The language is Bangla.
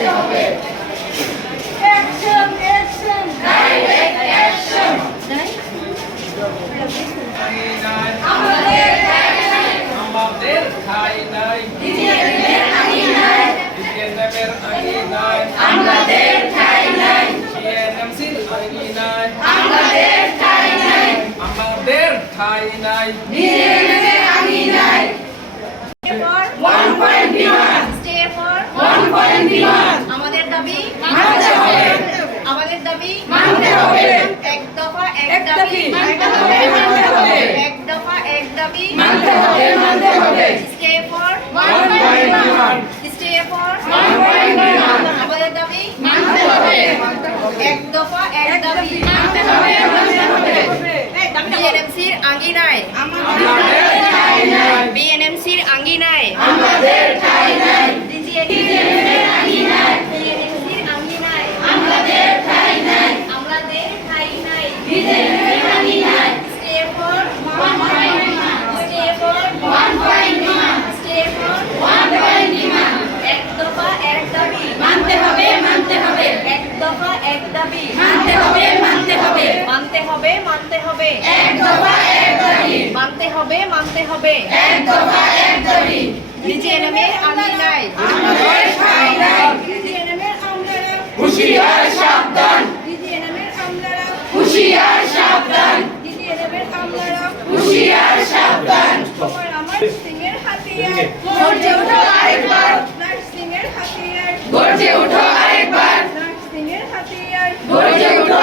Action, action, direct action. আমাদের ঠাই নাই, বিজেপির আঙিনায়, বিজেপির আঙিনায়, আমাদের ঠাই নাই, বিএনএমসির আঙিনায়, আমাদের ঠাই নাই, আমাদের ঠাই নাই, বিজেপির আঙিনায়। One point demand. Stay for 1 point demand. আমাদের দাবি মানতে হবে, আমাদের দাবি মানতে হবে, এক দফা এক এক দাবি দাবি মানতে হবে, মানতে হবে, এক দফা এক দাবি মানতে হবে, মানতে হবে। Stay for 1 point demand. Stay for 1 point demand. আমাদের দাবি মানতে হবে, এক দফা এক দাবি মানতে হবে, মানতে হবে। বিএনএমসির আঙ্গিনায় আমাদের ঠাই নাই, বিএনএমসির আঙ্গিনায় আমাদের ঠাই নাই, বিজেপির আঙ্গিনায় বিএনএমসির আঙ্গিনায় আমাদের ঠাই নাই, আমাদের ঠাই নাই বিজেপির আঙিনায়। Stay for 1 point demand. Stay for 1 point demand. Stay for 1 point demand. এক দফা এক দাবি মানতে হবে, মানতে হবে, এক দফা এক দাবি মানতে হবে, মানতে হবে, মানতে হবে মানতে হবে এক দফা এক দাবি, মানতে হবে মানতে হবে এক দফা এক দাবি। বিজেএনএমের আঙ্গিনায় আমাদের ঠাই নাই, বিজেএনএমের আমলারা হুঁশিয়ার সাবধান, বিজেএনএমের আমলারা হুঁশিয়ার সাবধান, বিজেএনএমের আমলারা হুঁশিয়ার সাবধান। তোমার আমার সিংয়ের হাতিয়ার গর্জে ওঠো আরেকবার, নার্সিংয়ের হাতিয়ার গর্জে ওঠো আরেকবার, নার্সিংয়ের হাতিয়ার গর্জে ওঠো